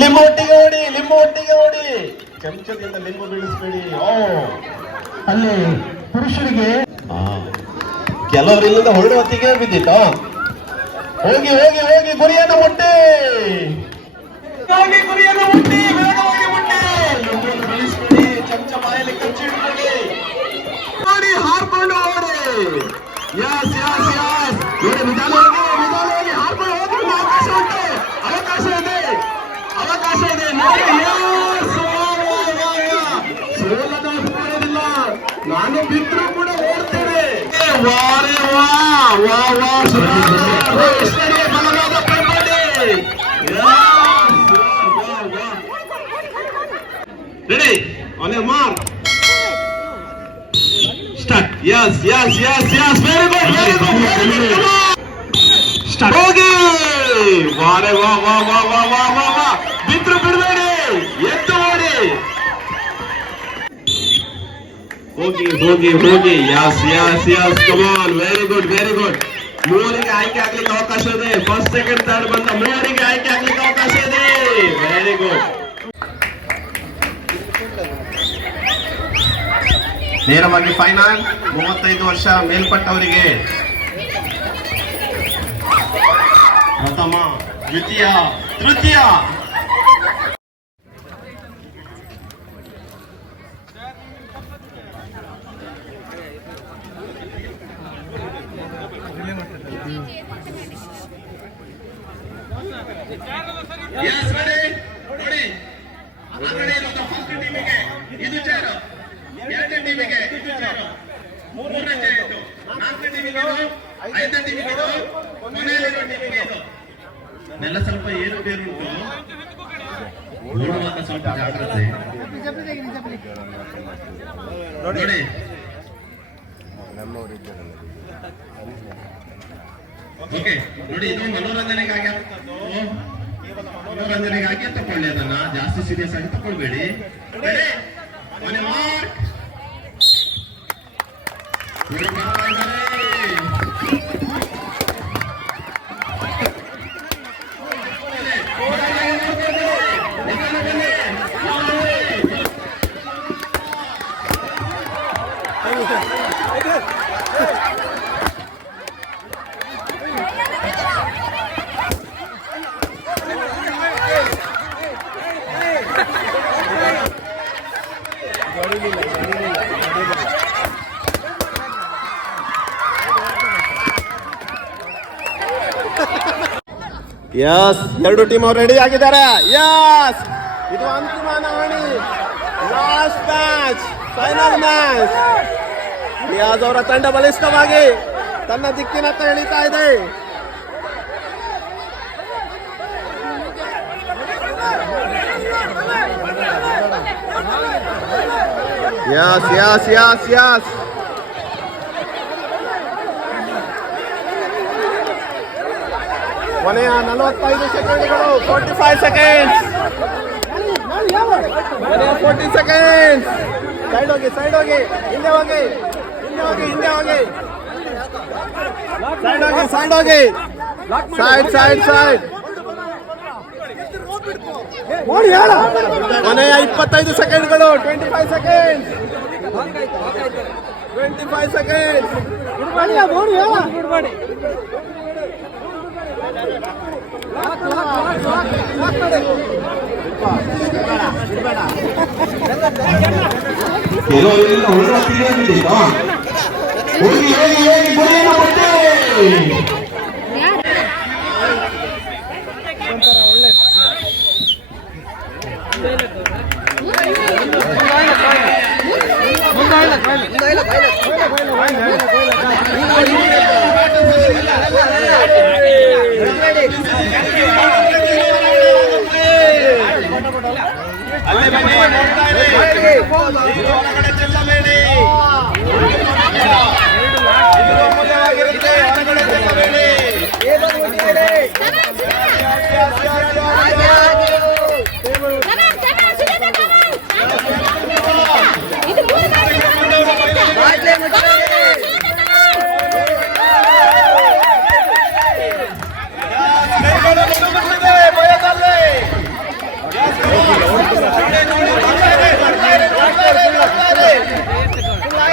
ಲಿಂಬು ಒಟ್ಟಿಗೆ ಓಡಿ ಲಿಂಬು ಒಟ್ಟಿಗೆ ಓಡಿ. ಚಮಚದಿಂದ ಲಿಂಬು ಬೀಳಿಸ್ಬೇಡಿ. ಓ. ಅಲ್ಲಿ ಪುರುಷರಿಗೆ ಕೆಲವರು ಇಲ್ಲಿಂದ ಹೊರಡುವ ಹೊತ್ತಿಗೆ ಬಿದ್ದಿತ್ತ. ಹೋಗಿ ಹೋಗಿ ಹೋಗಿ, ಗುರಿಯನ್ನು ಮುಟ್ಟಿ. ಹೋಗಿ, ಗುರಿಯನ್ನು ಮುಟ್ಟಿ, ವೇಗವಾಗಿ ಮುಟ್ಟಿ. ಬೀಳಿಸ್ಬೇಡಿ, ಚಮಚ ಬಾಯಲ್ಲಿ ಕಚ್ಚಿಟ್ಕೊಳ್ಳಿ ಓಡಿ, ಹಾರ್ಕೊಂಡು ಓಡಿ. Yes yes yes. ನೋಡಿ ನಿಧಾನವಾಗಿ ಅವಕಾಶ ಇದೆ ನೋಡಿ yes, ವಾ, ವಾ, ವಾ, ವಾ. ಸೋಲನ್ನು ಒಪ್ಕೊಳ್ಳೋದಿಲ್ಲ ನಾನು ಬಿದ್ರು ಕೂಡ ಓಡ್ತೇನೆ ಏ, ವಾ ರೇ ವಾ ವಾ ವಾ ಸುಧಾಕರ್. ಕೃಷ್ಣನಿಗೆ ಬಲವಾದ ಕೈಮಾಡಿ ready on your mark start yes yes yes yes very good very good very good start ಹೋಗಿ ವಾರೆ ವಾ ವಾ ವಾ ವಾ ವಾ ವಾ ವಾ ಹೋಗಿ ಹೋಗಿ ಹೋಗಿ. Yes yes yes come on very good very good ಮೂವರಿಗೆ ಆಯ್ಕೆ ಆಗ್ಲಿಕ್ಕೆ ಅವಕಾಶ ಇದೆ. ಫಸ್ಟ್ ಸೆಕೆಂಡ್ ಥರ್ಡ್ ಬಂದ ಮೂವರಿಗೆ ಆಯ್ಕೆ ಆಗ್ಲಿಕ್ಕೆ ಅವಕಾಶ ಇದೆ. ವೆರಿ ಗುಡ್ ನೇರವಾಗಿ ಫೈನಲ್ ಮೂವತ್ತೈದು ವರ್ಷ ಮೇಲ್ಪಟ್ಟವರಿಗೆ ಪ್ರಥಮ, ದ್ವಿತೀಯ, ತೃತೀಯ. Yes, ಬಡಿ ನೋಡಿ. ಆ ಕಡೆ ಇರೋದು first ಟೀಮಿಗೆ ಇದು ಚೇರ್ ಎರಡನೇ ಟೀಮಿಗೆ ಇದು ಮೂರನೇ ಚೇರ್ ಇದು. ನಾಲ್ಕನೇ ಟೀಮಿಗೆ ಇದು. ಐದನೇ ಟೀಮಿಗೆ ಇದು. ಕೊನೆಯಲ್ಲಿರೋ ಟೀಮಿಗೆ ಇದು. ನೆಲ ಸ್ವಲ್ಪ ಏರುಪೇರು ಉಂಟು? ಓಡುವಾಗ ಸ್ವಲ್ಪ ಜಾಗ್ರತೆ. ನೋಡಿ. ಓಕೆ ನೋಡಿ ಇದು ಮನೋರಂಜನೆಗಾಗಿ. ಮನೋರಂಜನೆಗಾಗಿ ತಕೊಳ್ಳಿ ಅದನ್ನ. ಜಾಸ್ತಿ ಸೀರಿಯಸ್ ಆಗಿ ತಕೊಳ್ಬೇಡಿ. ಮನೆ On ಯಸ್ ಎರಡು ಟೀಮ್ ಅವ್ರು ರೆಡಿ ಆಗಿದ್ದಾರೆ. ಯಸ್ ಇದು ಅಂತಿಮ Nani. Last match final match Riyaz ಅವರ ತಂಡ ಬಲಿಷ್ಠವಾಗಿ ತನ್ನ ದಿಕ್ಕಿನತ್ತ ಎಳಿತಾ ಇದೆ. ಯಸ್ ಯಸ್ ಯಸ್ ಯಸ್ ಕೊನೆಯ ನಲವತ್ತೈದು ಸೆಕೆಂಡ್ಗಳು ಫೋರ್ಟಿ ಫೈವ್ ಸೆಕೆಂಡ್ಸ್ ಕೊನೆಯ ಫೋರ್ಟಿ ಸೆಕೆಂಡ್ ಸೈಡ್ ಹೋಗಿ ಸೈಡ್ ಹೋಗಿ ಹಿಂದೆ ಹೋಗಿ ಹಿಂದೆ ಹೋಗಿ ಹಿಂದೆ ಹೋಗಿ ಸೈಡ್ ಹೋಗಿ ಸೈಡ್ ಹೋಗಿ ಸೈಡ್ ಸೈಡ್ ಸೈಡ್ ಕೊನೆಯ ಇಪ್ಪತ್ತೈದು ಸೆಕೆಂಡ್ಗಳು twenty five second twenty five second ಕೆಲವರೆಲ್ಲ ಹೊರಡುವ ஏதோ ஒரு திரியா ஒரு ஏழு ஏழு புரியல பட்டு ಮುಂದೆ Let's go.